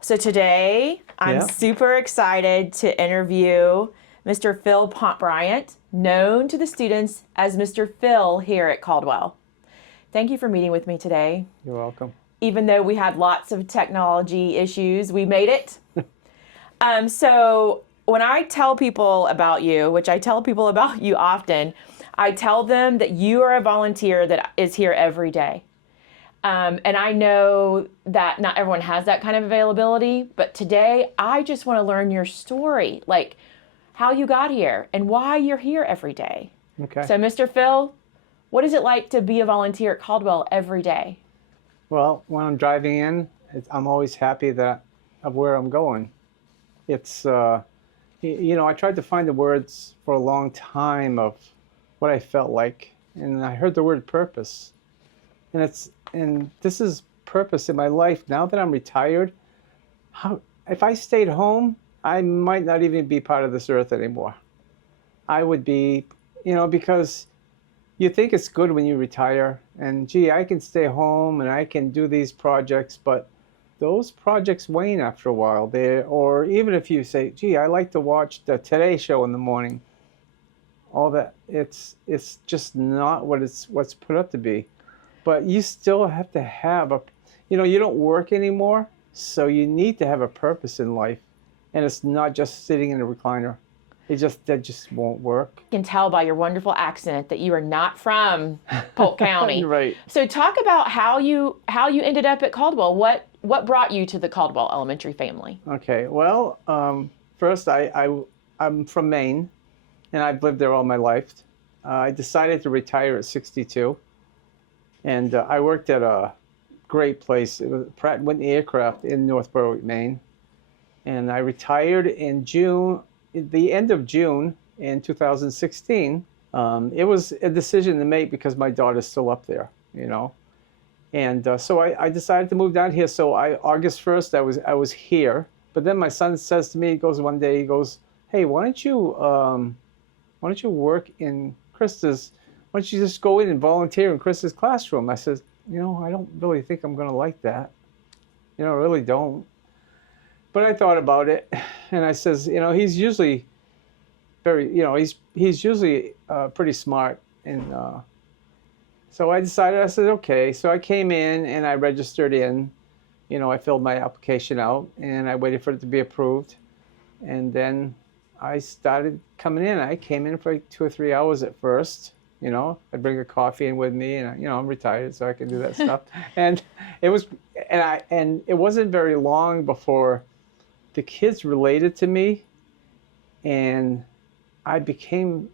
So today, I'm Yeah. super excited to interview Mr. Phil Pontbryant, known to the students as Mr. Phil here at Caldwell. Thank you for meeting with me today. You're welcome. Even though we had lots of technology issues, we made it. So when I tell people about you, which I tell people about you often, I tell them that you are a volunteer that is here every day. And I know that not everyone has that kind of availability, but today I just want to learn your story, like how you got here and why you're here every day. Okay. So, Mr. Phil, what is it like to be a volunteer at Caldwell every day? Well, when I'm driving in, I'm always happy of where I'm going. It's, I tried to find the words for a long time of what I felt like, and I heard the word purpose. And this is purpose in my life. Now that I'm retired, if I stayed home, I might not even be part of this earth anymore. I would be, because you think it's good when you retire and gee, I can stay home and I can do these projects, but those projects wane after a while. Or even if you say, gee, I like to watch the Today Show in the morning, all that, it's just not what's put up to be. But you still have to have you don't work anymore, so you need to have a purpose in life. And it's not just sitting in a recliner. That just won't work. I can tell by your wonderful accent that you are not from Polk County. Right. So talk about how you ended up at Caldwell. What brought you to the Caldwell Elementary family? Okay. Well, first I'm from Maine, and I've lived there all my life. I decided to retire at 62, and I worked at a great place. It was Pratt & Whitney Aircraft in North Berwick, Maine, and I retired in June. The end of June in 2016, it was a decision to make because my daughter's still up there, and so I decided to move down here. So August 1st, I was here. But then my son says to me, he goes one day, he goes, "Hey, why don't you work in Krista's? Why don't you just go in and volunteer in Krista's classroom?" I said, I don't really think I'm going to like that. I really don't. But I thought about it, and I says, he's usually he's usually pretty smart, and so I decided. I said, okay. So I came in and I registered in. I filled my application out, and I waited for it to be approved, and then I started coming in. I came in for like 2 or 3 hours at first. I'd bring a coffee in with me, and I'm retired, so I can do that stuff. And it wasn't very long before the kids related to me, and it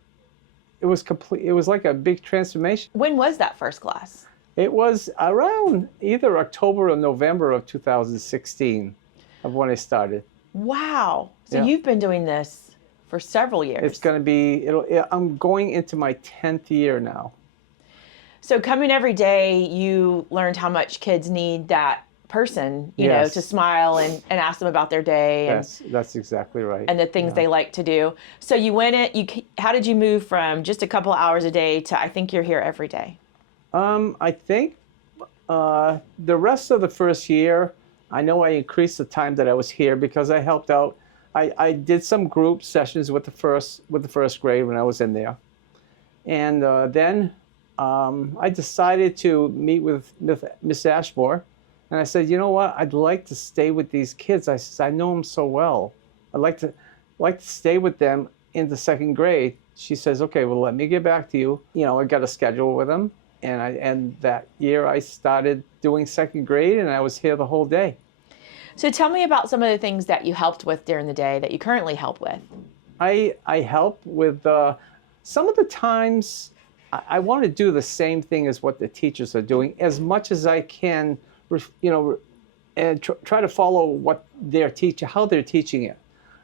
was complete. It was like a big transformation. When was that first class? It was around either October or November of 2016 of when I started. Wow. So Yeah. you've been doing this for several years. It's going to be, I'm going into my 10th year now. So coming every day, you learned how much kids need that person, Yes. to smile and ask them about their day That's exactly right. and the things they like to do. So you went how did you move from just a couple hours a day to I think you're here every day? I think the rest of the first year, I know I increased the time that I was here because I helped out. I did some group sessions with the first grade when I was in there, and then I decided to meet with Miss Ashmore, and I said, you know what? I'd like to stay with these kids. I said, I know them so well. I'd like to stay with them into second grade. She says, okay, well, let me get back to you. I got a schedule with them. And that year I started doing second grade, and I was here the whole day. So tell me about some of the things that you helped with during the day that you currently help with. I help with some of the times I want to do the same thing as what the teachers are doing as much as I can, and try to follow what how they're teaching it.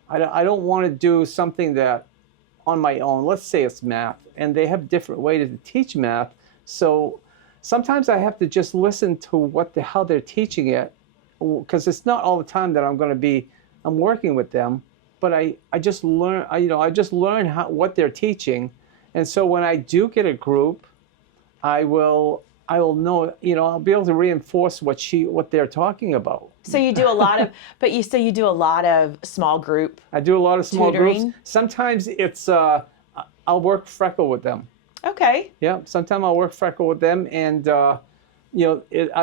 I don't want to do something that on my own. Let's say it's math, and they have different ways to teach math. So sometimes I have to just listen to how they're teaching it, because it's not all the time that I'm working with them, but I just learn, what they're teaching. And so when I do get a group, I will I will know, I'll be able to reinforce what they're talking about. So you do a lot of, but you do a lot of small group. I do a lot of small tutoring? groups. Sometimes it's, I'll work freckle with them. Okay. Yeah, sometimes I'll work freckle with them, and I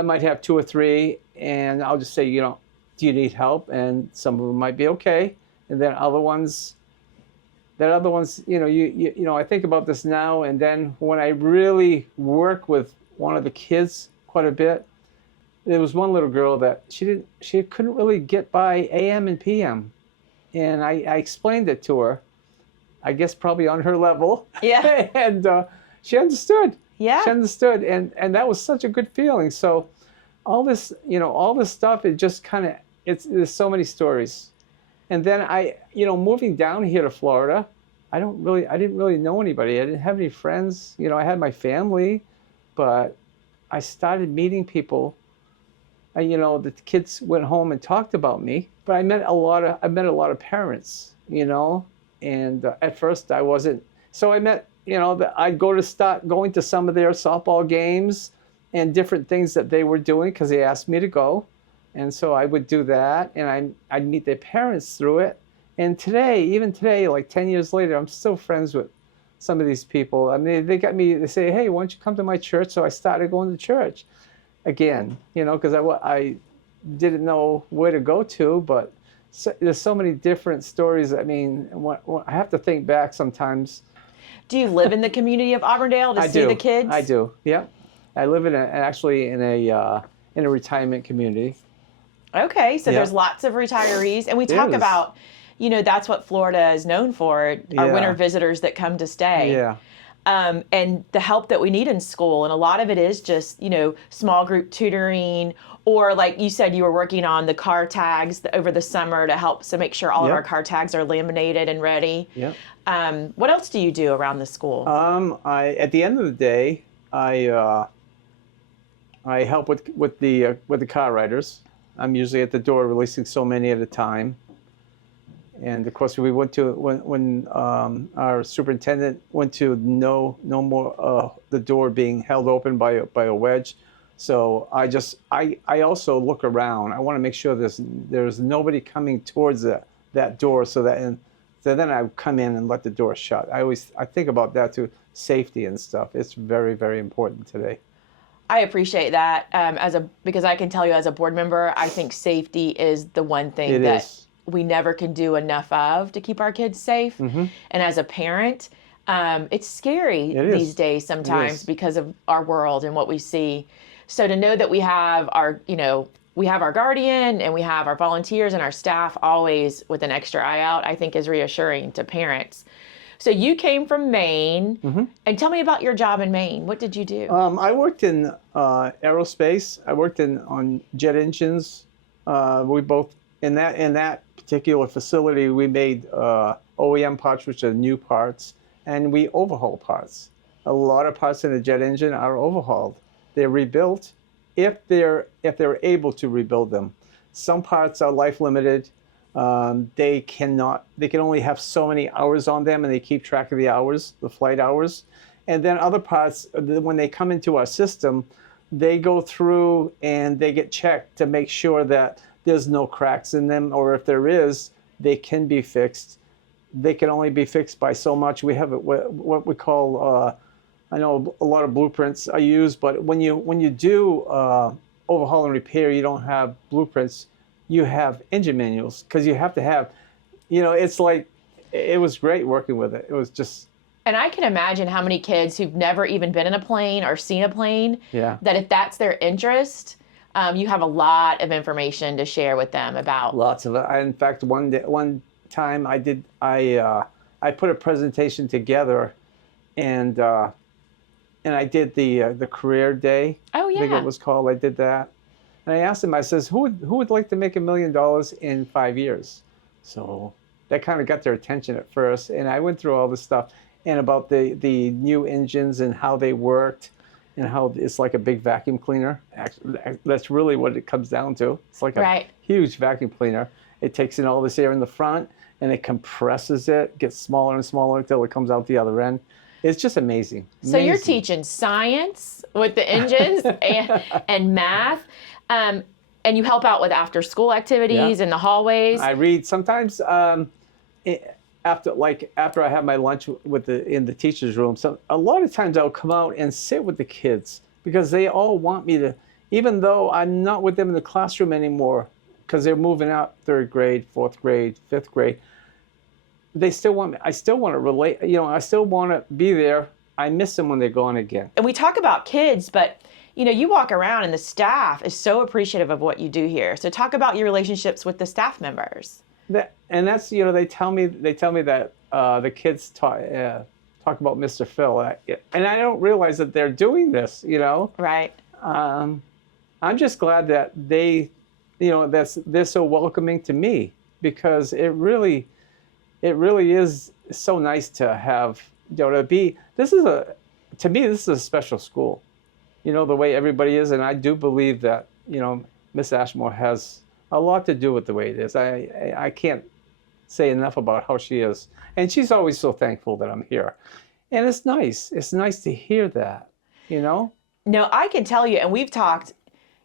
might have 2 or 3, and I'll just say, do you need help? And some of them might be okay, and then other ones, I think about this now, and then when I really work with one of the kids quite a bit, there was one little girl that she couldn't really get by AM and PM, and I explained it to her. I guess probably on her level. Yeah. And she understood. Yeah. She understood, and that was such a good feeling. So all this stuff, it just kind of, there's so many stories. And then moving down here to Florida, I didn't really know anybody. I didn't have any friends. I had my family, but I started meeting people. The kids went home and talked about me, but I met a lot of parents, and at first I wasn't. So I met, I'd start going to some of their softball games and different things that they were doing because they asked me to go. And so I would do that, and I'd meet their parents through it. And even today, like 10 years later, I'm still friends with some of these people. I mean, they say, hey, why don't you come to my church? So I started going to church again, because I didn't know where to go to, but there's so many different stories. I mean, I have to think back sometimes. Do you live in the community of Auburndale to see the kids? I do, yeah. I live actually in a retirement community. Okay, so Yeah. there's lots of retirees, and we talk There is. about, that's what Florida is known for, our Yeah. winter visitors that come to stay. Yeah. And the help that we need in school. And a lot of it is just, small group tutoring, or like you said, you were working on the car tags over the summer to help make sure all of Yep. our car tags are laminated and ready. Yeah. What else do you do around the school? At the end of the day, I help with the car riders. I'm usually at the door releasing so many at a time. And of course, we went to when our superintendent went to no more the door being held open by a wedge. So I also look around. I want to make sure there's nobody coming towards that door. So then I come in and let the door shut. I think about that too, safety and stuff. It's very, very important today. I appreciate that because I can tell you as a board member, I think safety is the one thing It that is. we never can do enough of to keep our kids safe. Mm-hmm. And as a parent, it's scary It is. these days sometimes because of our world and what we see. So to know that we have our guardian and we have our volunteers and our staff always with an extra eye out, I think is reassuring to parents. So you came from Maine, Mm-hmm. and tell me about your job in Maine. What did you do? I worked in aerospace. I worked on jet engines. We both in that particular facility we made OEM parts, which are new parts, and we overhaul parts. A lot of parts in a jet engine are overhauled. They're rebuilt if they're able to rebuild them. Some parts are life limited. They can only have so many hours on them, and they keep track of the hours, the flight hours. And then other parts, when they come into our system, they go through and they get checked to make sure that there's no cracks in them, or if there is, they can be fixed. They can only be fixed by so much. We have what we call, I know a lot of blueprints are used, but when you do overhaul and repair, you don't have blueprints. You have engine manuals because you have to have, it's like, it was great working with it. It was just. And I can imagine how many kids who've never even been in a plane or seen a plane, Yeah. that if that's their interest, you have a lot of information to share with them about. Lots of it. In fact, one time I put a presentation together, and I did the career day. Oh, yeah. I think it was called. I did that. And I asked him, I says, who would like to make $1 million in 5 years? So that kind of got their attention at first. And I went through all this stuff and about the new engines and how they worked and how it's like a big vacuum cleaner. Actually, that's really what it comes down to. It's like a huge vacuum cleaner. It takes in all this air in the front and it compresses it, gets smaller and smaller until it comes out the other end. It's just amazing. So you're Amazing. teaching science with the engines and math, and you help out with after school activities Yeah. in the hallways. I read sometimes after I have my lunch in the teachers' room. So a lot of times I'll come out and sit with the kids because they all want me to, even though I'm not with them in the classroom anymore, because they're moving out 3rd grade, 4th grade, 5th grade. They still want me. I still want to relate. I still want to be there. I miss them when they're gone again. And we talk about kids, but you walk around and the staff is so appreciative of what you do here. So talk about your relationships with the staff members. That's they tell me that the kids talk about Mr. Phil, and I don't realize that they're doing this. Right. I'm just glad that they're so welcoming to me, because it really is so nice to have to be. To me, this is a special school. The way everybody is, and I do believe that Miss Ashmore has a lot to do with the way it is. I can't say enough about how she is, and she's always so thankful that I'm here, and it's nice. It's nice to hear that. No, I can tell you, and we've talked.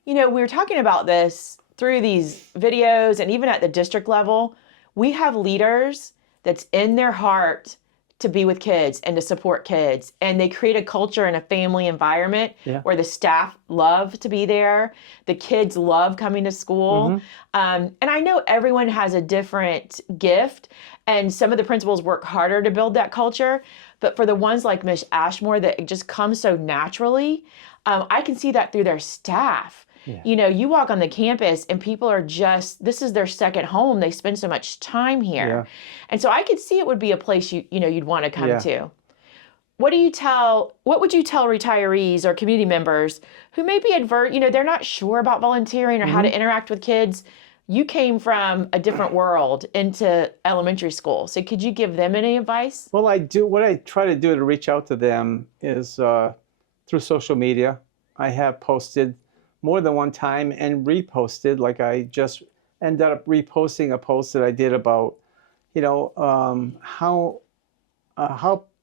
We were talking about this through these videos, and even at the district level, we have leaders that's in their heart to be with kids and to support kids. And they create a culture and a family environment where the staff love to be there. The kids love coming to school. And I know everyone has a different gift, and some of the principals work harder to build that culture. But for the ones like Miss Ashmore that it just comes so naturally, I can see that through their staff. Yeah. You walk on the campus and people are this is their second home. They spend so much time here. Yeah. And so I could see it would be a place you'd want to come to. What would you tell retirees or community members who may be they're not sure about volunteering or how to interact with kids? You came from a different world into elementary school. So could you give them any advice? Well, I do. What I try to do to reach out to them is through social media. I have posted more than one time and reposted. Like I just ended up reposting a post that I did about, how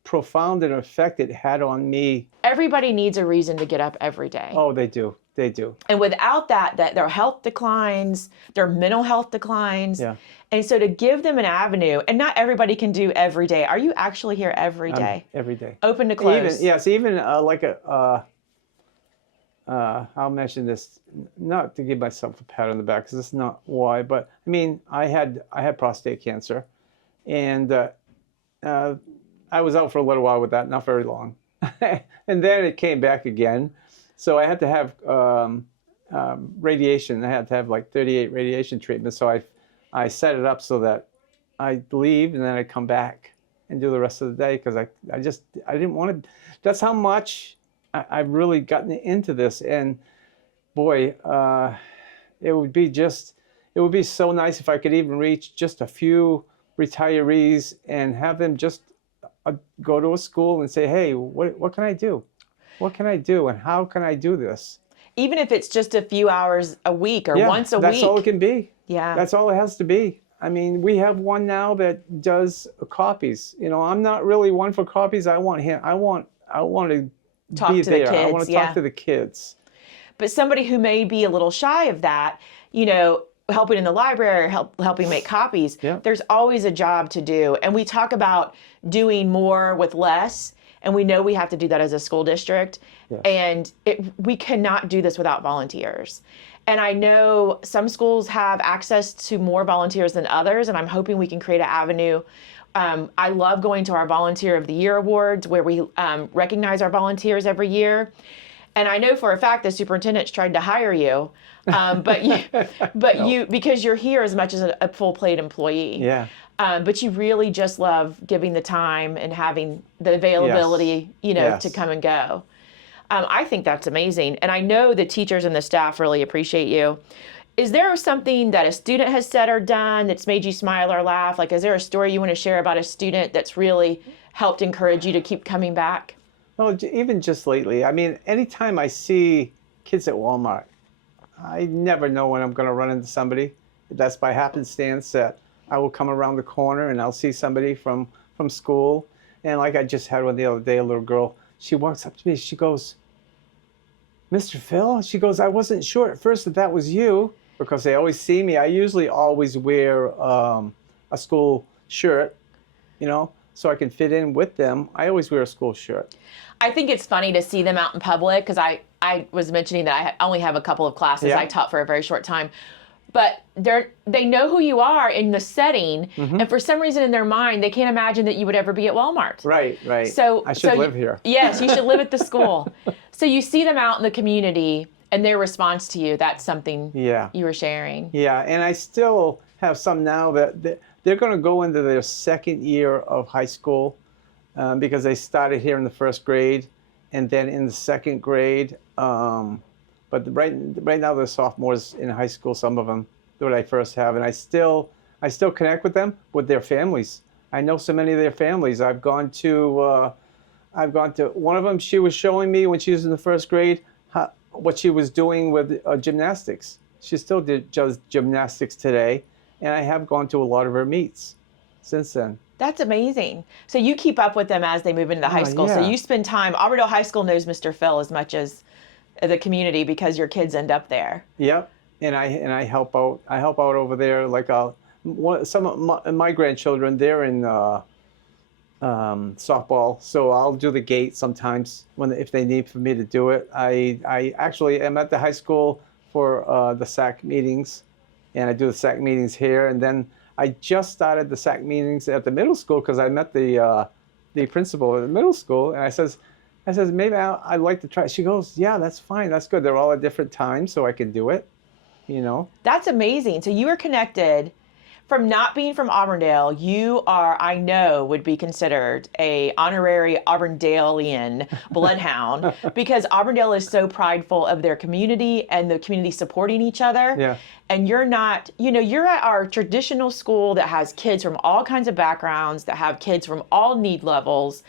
profound an effect it had on me. Everybody needs a reason to get up every day. Oh, they do. They do. And without that their health declines, their mental health declines. Yeah. And so to give them an avenue, and not everybody can do every day. Are you actually here every day? Every day. Open to close? Even like I'll mention this, not to give myself a pat on the back, because that's not why, but I mean, I had prostate cancer, and I was out for a little while with that, not very long, and then it came back again, so I had to have radiation. I had to have like 38 radiation treatments, so I set it up so that I leave and then I come back and do the rest of the day, because I didn't want to. That's how much I've really gotten into this, and boy, it would be so nice if I could even reach just a few retirees and have them just go to a school and say, hey, what can I do? What can I do, and how can I do this? Even if it's just a few hours a week or once a week. That's all it can be. Yeah. That's all it has to be. I mean, we have one now that does copies. I'm not really one for copies. I want to talk be to there. the kids. I want to talk to the kids. But somebody who may be a little shy of that, helping in the library, helping make copies, there's always a job to do. And we talk about doing more with less, and we know we have to do that as a school district. Yes. And we cannot do this without volunteers. And I know some schools have access to more volunteers than others, and I'm hoping we can create an avenue. I love going to our Volunteer of the Year awards, where we recognize our volunteers every year. And I know for a fact the superintendent's tried to hire you, but you because you're here as much as a full plate employee. Yeah. But you really just love giving the time and having the availability, to come and go. I think that's amazing. And I know the teachers and the staff really appreciate you. Is there something that a student has said or done that's made you smile or laugh? Like, is there a story you want to share about a student that's really helped encourage you to keep coming back? Well, even just lately. I mean, anytime I see kids at Walmart, I never know when I'm going to run into somebody. That's by happenstance that I will come around the corner and I'll see somebody from school. And like I just had one the other day, a little girl, she walks up to me, she goes, Mr. Phil, she goes, I wasn't sure at first that was you, because they always see me. I usually always wear a school shirt, so I can fit in with them. I always wear a school shirt. I think it's funny to see them out in public, because I was mentioning that I only have a couple of classes. Yeah. I taught for a very short time. But they know who you are in the setting, and for some reason in their mind, they can't imagine that you would ever be at Walmart. Right. So I should live here. Yes, you should live at the school. So you see them out in the community, and their response to you, that's something you were sharing. Yeah, and I still have some now that they're going to go into their second year of high school, because they started here in the first grade, and then in the second grade. But right now they're sophomores in high school. Some of them, that I first have, and I still connect with them, with their families. I know so many of their families. I've gone to one of them. She was showing me when she was in the first grade what she was doing with gymnastics. She still does gymnastics today, and I have gone to a lot of her meets since then. That's amazing. So you keep up with them as they move into the high school. So Yeah. you spend time. Auburndale High School knows Mr. Phil as much as the community, because your kids end up there. Yep, and I help out. I help out over there. Like some of my grandchildren, they're in softball, so I'll do the gate sometimes if they need for me to do it. I actually am at the high school for the SAC meetings, and I do the SAC meetings here. And then I just started the SAC meetings at the middle school, because I met the principal at the middle school, and I says, maybe I'd like to try. She goes, yeah, that's fine. That's good. They're all at different times, so I can do it, That's amazing. So you were connected from not being from Auburndale. You are, I know, would be considered a honorary Auburndalian bloodhound, because Auburndale is so prideful of their community and the community supporting each other. Yeah. And you're not, you're at our traditional school that has kids from all kinds of backgrounds, that have kids from all need levels.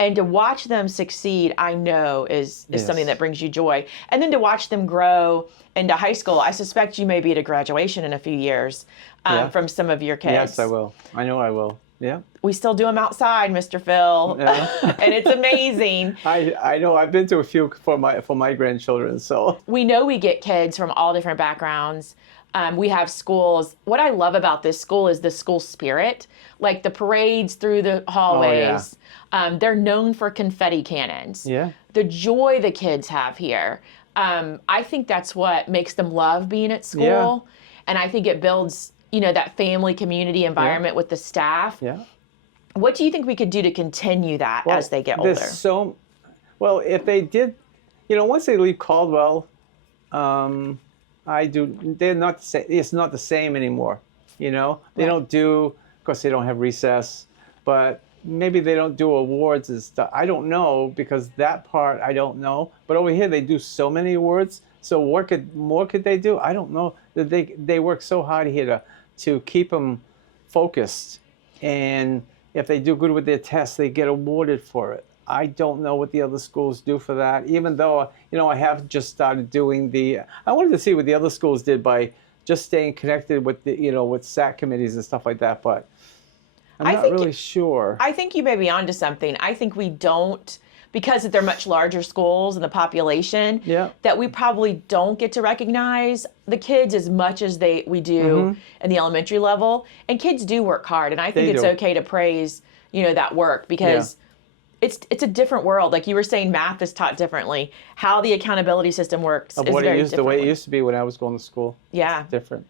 And to watch them succeed, I know, is something that brings you joy. And then to watch them grow into high school, I suspect you may be at a graduation in a few years from some of your kids. Yes, I will. I know I will. Yeah. We still do them outside, Mr. Phil, and it's amazing. I know. I've been to a few for my grandchildren, so. We know we get kids from all different backgrounds. We have schools. What I love about this school is the school spirit, like the parades through the hallways. They're known for confetti cannons. Yeah. The joy the kids have here. I think that's what makes them love being at school. Yeah. And I think it builds, that family community environment with the staff. Yeah. What do you think we could do to continue that as they get older? If they did, once they leave Caldwell, they're not the same. It's not the same anymore. They don't do, of course they don't have recess, but maybe they don't do awards and stuff. I don't know, because that part I don't know. But over here they do so many awards. So what more could they do? I don't know. They work so hard here to keep them focused. And if they do good with their tests, they get awarded for it. I don't know what the other schools do for that, even though, I have just started doing I wanted to see what the other schools did by just staying connected with with SAC committees and stuff like that, but I'm not really sure. I think you may be onto something. I think we don't, because they're much larger schools and the population, that we probably don't get to recognize the kids as much as we do in the elementary level. And kids do work hard, and I think it's okay to praise, that work, because it's a different world. Like you were saying, math is taught differently. How the accountability system works is very different. The way it used to be when I was going to school. Yeah. It's different.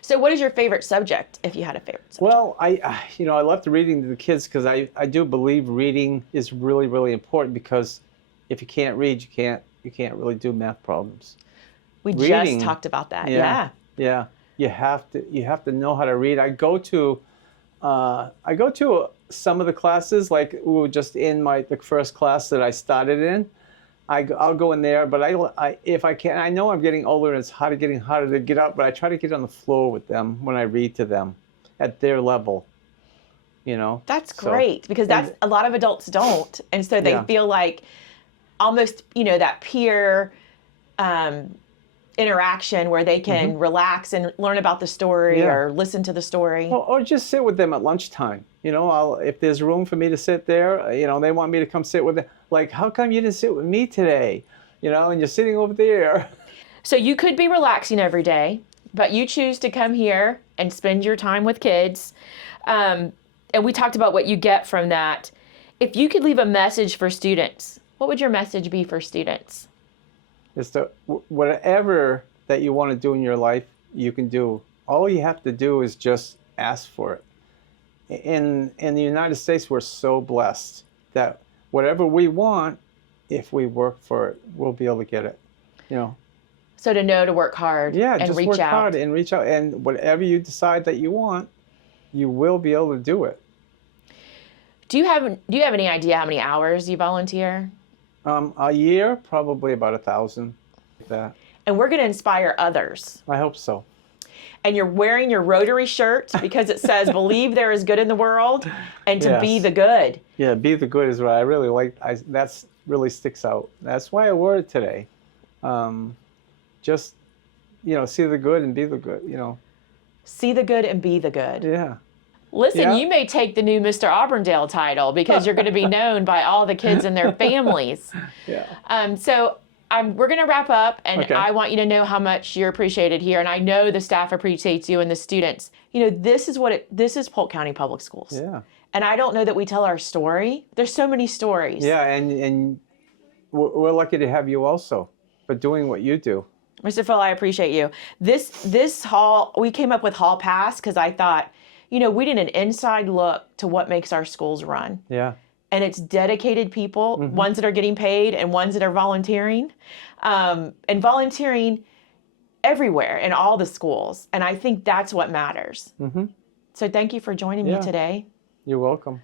So what is your favorite subject, if you had a favorite subject? Well, I love reading to the kids, because I do believe reading is really, really important, because if you can't read, you can't really do math problems. We just talked about that. Yeah. Yeah. You have to know how to read. I go to some of the classes, like we were just in the first class that I started in. I'll go in there, but if I can, I know I'm getting older and it's getting harder to get up, but I try to get on the floor with them when I read to them at their level, That's great, because a lot of adults don't. And so they feel like almost, that peer interaction where they can relax and learn about the story Yeah. or listen to the story. Or just sit with them at lunchtime. If there's room for me to sit there, they want me to come sit with them. Like, how come you didn't sit with me today? And you're sitting over there. So you could be relaxing every day, but you choose to come here and spend your time with kids. And we talked about what you get from that. If you could leave a message for students, what would your message be for students? Is that whatever that you want to do in your life, you can do. All you have to do is just ask for it. In the United States, we're so blessed that whatever we want, if we work for it, we'll be able to get it. So to know to work hard Yeah, and just reach work out. hard and reach out. And whatever you decide that you want, you will be able to do it. Do you have any idea how many hours you volunteer? A year, probably about 1,000. That. And we're going to inspire others. I hope so. And you're wearing your Rotary shirt because it says, believe there is good in the world and to be Yes. the good. Yeah, be the good is what I really like. That's really sticks out. That's why I wore it today. Just, see the good and be the good, See the good and be the good. Yeah. Listen, Yeah. you may take the new Mr. Auburndale title because you're going to be known by all the kids and their families. Yeah. So we're going to wrap up, and Okay. I want you to know how much you're appreciated here, and I know the staff appreciates you and the students. This is Polk County Public Schools. Yeah. And I don't know that we tell our story. There's so many stories. Yeah, and we're lucky to have you also for doing what you do. Mr. Phil, I appreciate you. This hall, we came up with Hall Pass because I thought, we did an inside look to what makes our schools run. Yeah. And it's dedicated people, ones that are getting paid and ones that are volunteering, and volunteering everywhere in all the schools. And I think that's what matters. So thank you for joining me Yeah. today. You're welcome.